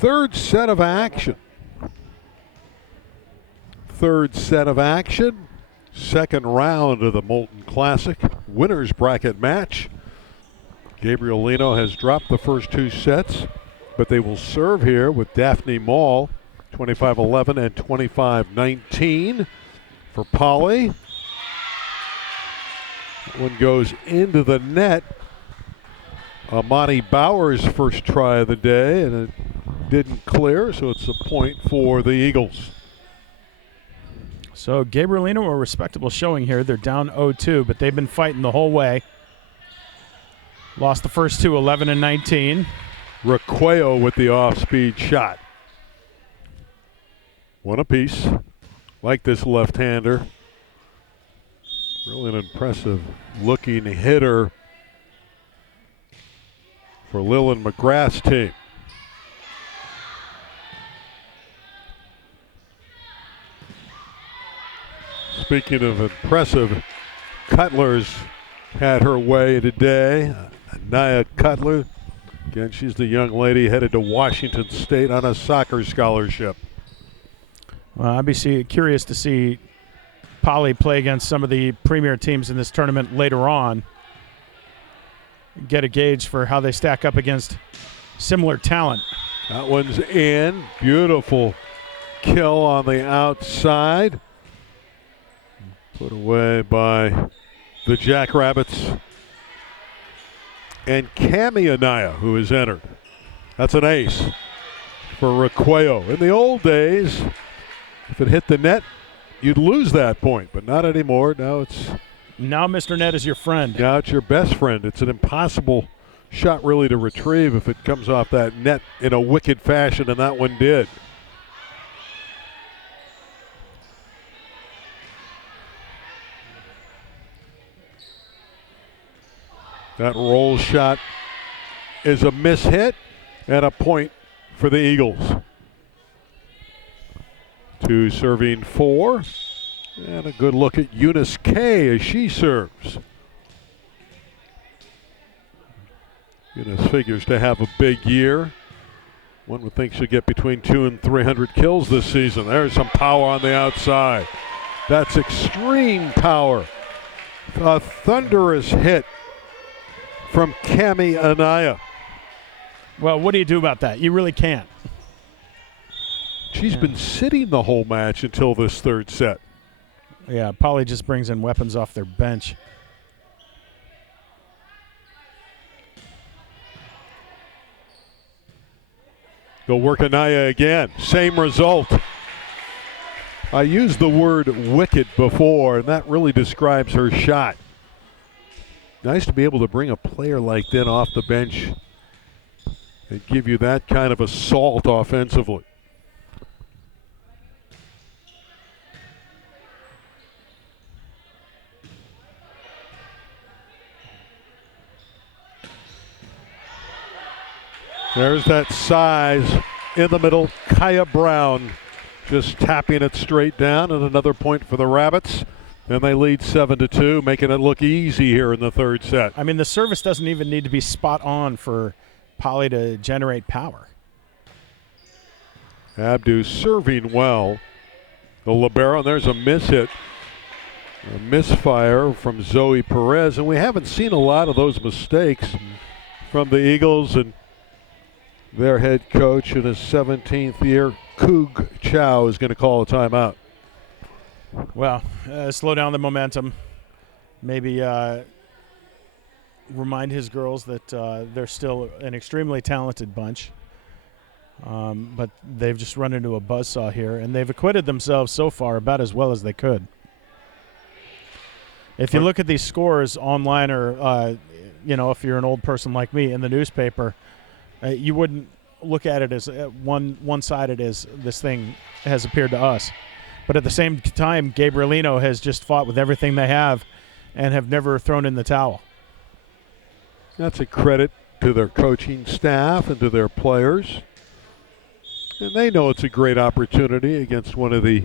Third set of action. Second round of the Molten Classic winners bracket match. Gabrielino has dropped the first two sets, but they will serve here with Daphne Mall, 25-11 and 25-19 for Polly. That one goes into the net. Amani Bauer's first try of the day, and it didn't clear, so it's a point for the Eagles. So Gabrielino, a respectable showing here. They're down 0-2, but they've been fighting the whole way. Lost the first two, 11 and 19. Requeo with the off-speed shot. One apiece. Like this left-hander. Really an impressive looking hitter for Lillian McGrath's team. Speaking of impressive, Cutler's had her way today. Anaya Cutler. Again, she's the young lady headed to Washington State on a soccer scholarship. Well, I'd be curious to see Polly play against some of the premier teams in this tournament later on. Get a gauge for how they stack up against similar talent. That one's in. Beautiful kill on the outside. Put away by the Jackrabbits. And Cami Anaya, who has entered. That's an ace for Requeo. In the old days, if it hit the net, you'd lose that point, but not anymore. Now Mr. Net is your friend. Now it's your best friend. It's an impossible shot really to retrieve if it comes off that net in a wicked fashion, and that one did. That roll shot is a mishit and a point for the Eagles. 2 serving 4. And a good look at Eunice Kay as she serves. Eunice figures to have a big year. One would think she'll get between 200 and 300 kills this season. There's some power on the outside. That's extreme power. A thunderous hit from Cami Anaya. Well, what do you do about that? You really can't. She's been sitting the whole match until this third set. Yeah, Polly just brings in weapons off their bench. Go work Anaya again. Same result. I used the word wicked before, and that really describes her shot. Nice to be able to bring a player like that off the bench and give you that kind of assault offensively. There's that size in the middle. Kaya Brown just tapping it straight down, and another point for the Rabbits. And they lead 7-2, making it look easy here in the third set. I mean, the service doesn't even need to be spot on for Polly to generate power. Abdu serving well. The libero, and there's a mishit. A misfire from Zoe Perez, and we haven't seen a lot of those mistakes from the Eagles and their head coach in his 17th year. Coog Chow is going to call a timeout. Well, slow down the momentum. Maybe remind his girls that they're still an extremely talented bunch. But they've just run into a buzzsaw here, and they've acquitted themselves so far about as well as they could. If you look at these scores online or, if you're an old person like me in the newspaper, you wouldn't look at it as one-sided as this thing has appeared to us. But at the same time, Gabrielino has just fought with everything they have and have never thrown in the towel. That's a credit to their coaching staff and to their players. And they know it's a great opportunity against one of the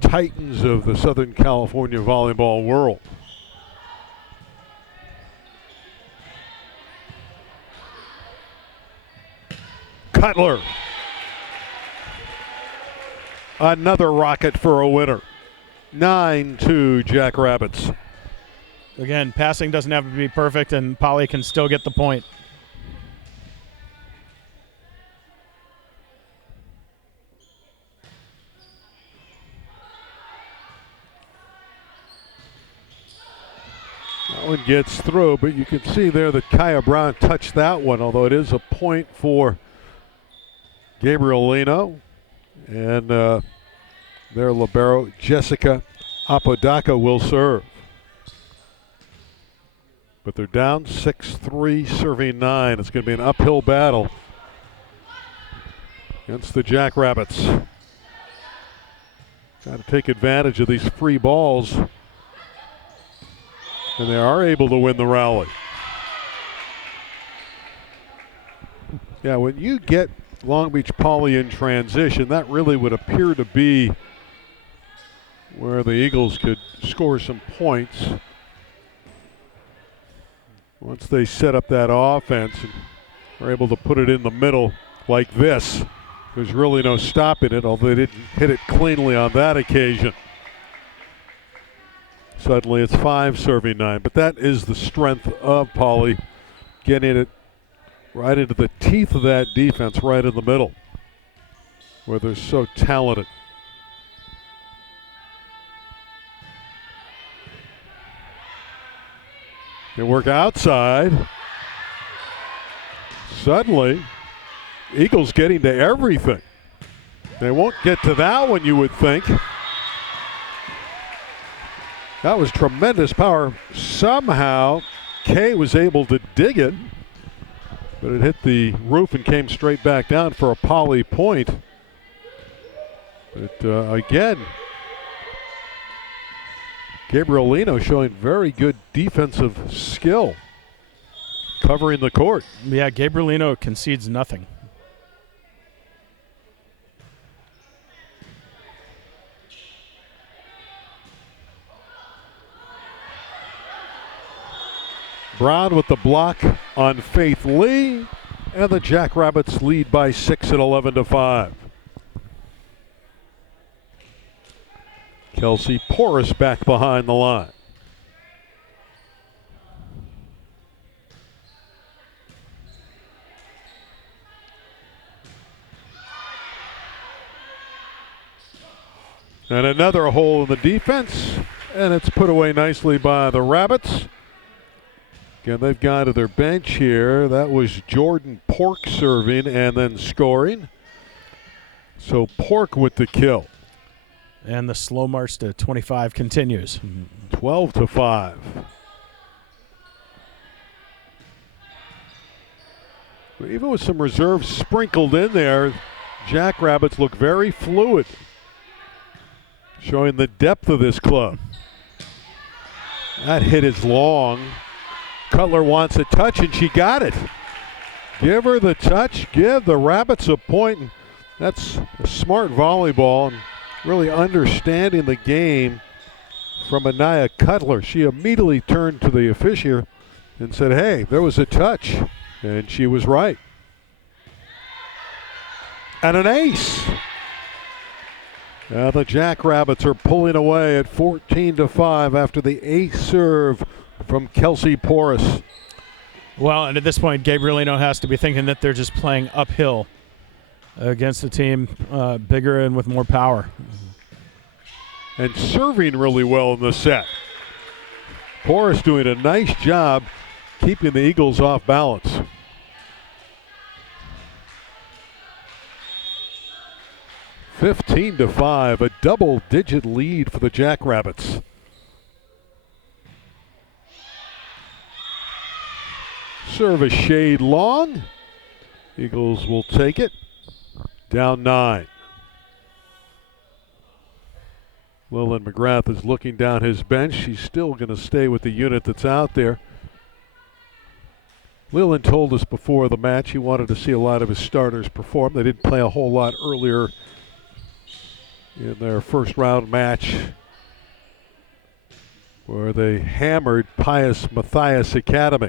titans of the Southern California volleyball world. Cutler Another rocket for a winner. 9-2 Jackrabbits. Again, passing doesn't have to be perfect, and Poly can still get the point. That one gets through, but you can see there that Kaya Brown touched that one, although it is a point for Gabrielino. And their libero, Jessica Apodaca, will serve. But they're down 6-3, serving 9. It's going to be an uphill battle against the Jackrabbits. Got to take advantage of these free balls. And they are able to win the rally. Yeah, when you get Long Beach Poly in transition, that really would appear to be where the Eagles could score some points. Once they set up that offense and are able to put it in the middle like this, there's really no stopping it, although they didn't hit it cleanly on that occasion. Suddenly it's 5 serving 9, but that is the strength of Poly, getting it right into the teeth of that defense, right in the middle, where they're so talented. They work outside. Suddenly, Eagles getting to everything. They won't get to that one, you would think. That was tremendous power. Somehow, Kay was able to dig it, but it hit the roof and came straight back down for a Poly point. But again, Gabrielino showing very good defensive skill, covering the court. Yeah, Gabrielino concedes nothing. Brown with the block on Faith Lee, and the Jackrabbits lead by 6 at 11-5. Kelsey Porras back behind the line. And another hole in the defense, and it's put away nicely by the Rabbits. Again, they've gone to their bench here. That was Jordan Pork serving and then scoring. So Pork with the kill. And the slow march to 25 continues. 12-5. Even with some reserves sprinkled in there, Jackrabbits look very fluid, showing the depth of this club. That hit is long. Cutler wants a touch, and she got it. Give her the touch, give the Rabbits a point. That's a smart volleyball and really understanding the game from Anaya Cutler. She immediately turned to the official and said, hey, there was a touch, and she was right. And an ace. Now the Jackrabbits are pulling away at 14-5 after the ace serve from Kelsey Porras. Well, and at this point, Gabrielino has to be thinking that they're just playing uphill against a team bigger and with more power. And serving really well in the set. Porras doing a nice job keeping the Eagles off balance. (15-5), a double-digit lead for the Jackrabbits. Serve a shade long. Eagles will take it. Down 9. Lillian McGrath is looking down his bench. She's still going to stay with the unit that's out there. Lillian told us before the match he wanted to see a lot of his starters perform. They didn't play a whole lot earlier in their first round match, where they hammered Pius Matthias Academy.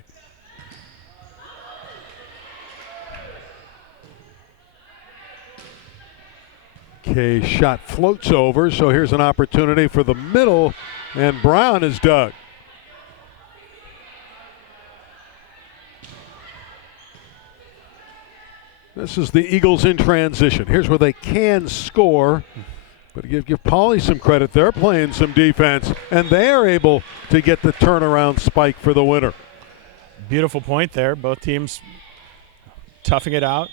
Kay's shot floats over, so here's an opportunity for the middle, and Brown is dug. This is the Eagles in transition. Here's where they can score, but give Pauley some credit. They're playing some defense, and they are able to get the turnaround spike for the winner. Beautiful point there. Both teams toughing it out.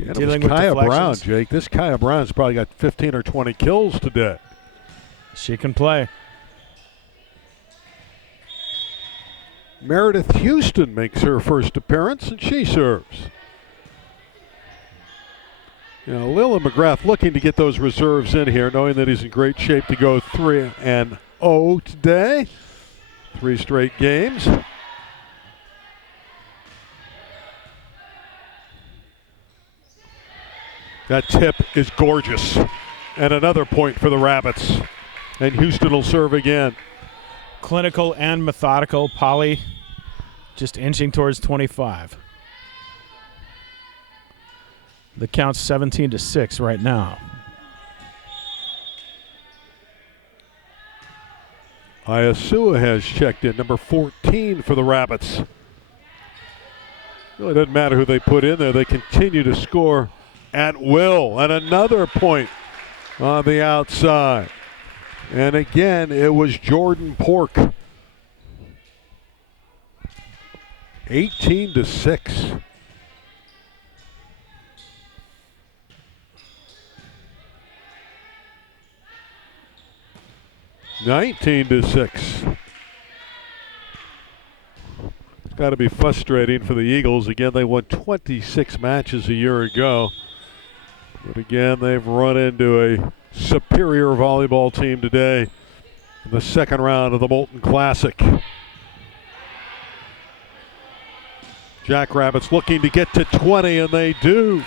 Yeah, dealing with Kaya Brown, deflections. Jake. This Kaya Brown's probably got 15 or 20 kills today. She can play. Meredith Houston makes her first appearance, and she serves. You know, Lila McGrath looking to get those reserves in here, knowing that he's in great shape to go 3-0 today. 3 straight games. That tip is gorgeous. And another point for the Rabbits. And Houston will serve again. Clinical and methodical. Pauley just inching towards 25. The count's 17-6 right now. Iasua has checked in, number 14 for the Rabbits. Really doesn't matter who they put in there. They continue to score at will. And another point on the outside. And again, it was Jordan Pork. 18-6. (19-6). It's got to be frustrating for the Eagles. Again, they won 26 matches a year ago. But again, they've run into a superior volleyball team today in the second round of the Molten Classic. Jackrabbits looking to get to 20, and they do.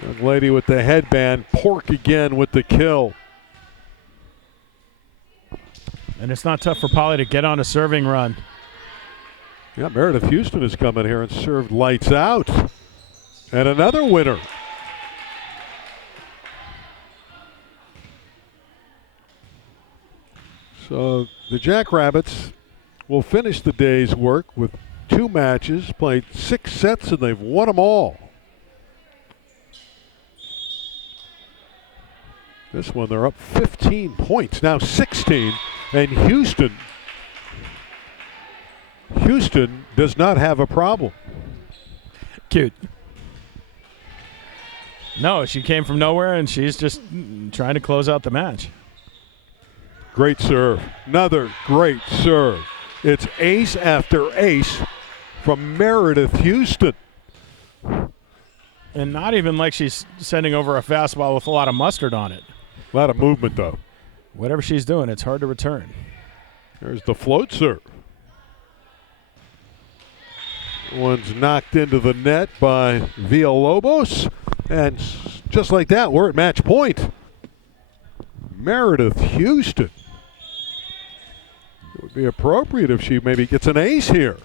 Young lady with the headband, Pork again with the kill. And it's not tough for Pauley to get on a serving run. Yeah, Meredith Houston has come in here and served lights out. And another winner. So the Jackrabbits will finish the day's work with 2 matches, played 6 sets, and they've won them all. This one, they're up 15 points, now 16. And Houston does not have a problem. Cute. No, she came from nowhere, and she's just trying to close out the match. Great serve. Another great serve. It's ace after ace from Meredith Houston. And not even like she's sending over a fastball with a lot of mustard on it. A lot of movement, though. Whatever she's doing, it's hard to return. There's the float serve. One's knocked into the net by Villalobos. And just like that, we're at match point. Meredith Houston. It would be appropriate if she maybe gets an ace here.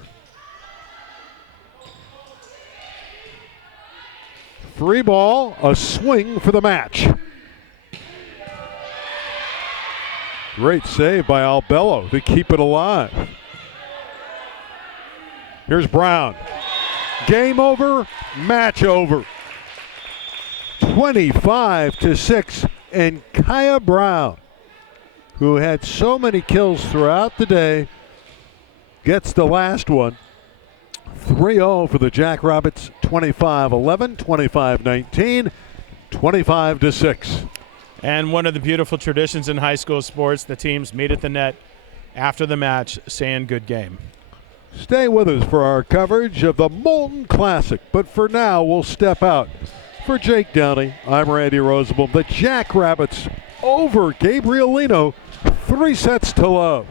3 ball, a swing for the match. Great save by Albello to keep it alive. Here's Brown. Game over, match over. 25-6, and Kaya Brown, who had so many kills throughout the day, gets the last one. 3-0 for the Jackrabbits, 25-11, 25-19, 25-6. And one of the beautiful traditions in high school sports, the teams meet at the net after the match, saying good game. Stay with us for our coverage of the Molten Classic, but for now, we'll step out. For Jake Downey, I'm Randy Rosenbaum. The Jackrabbits over Gabrielino, 3-0.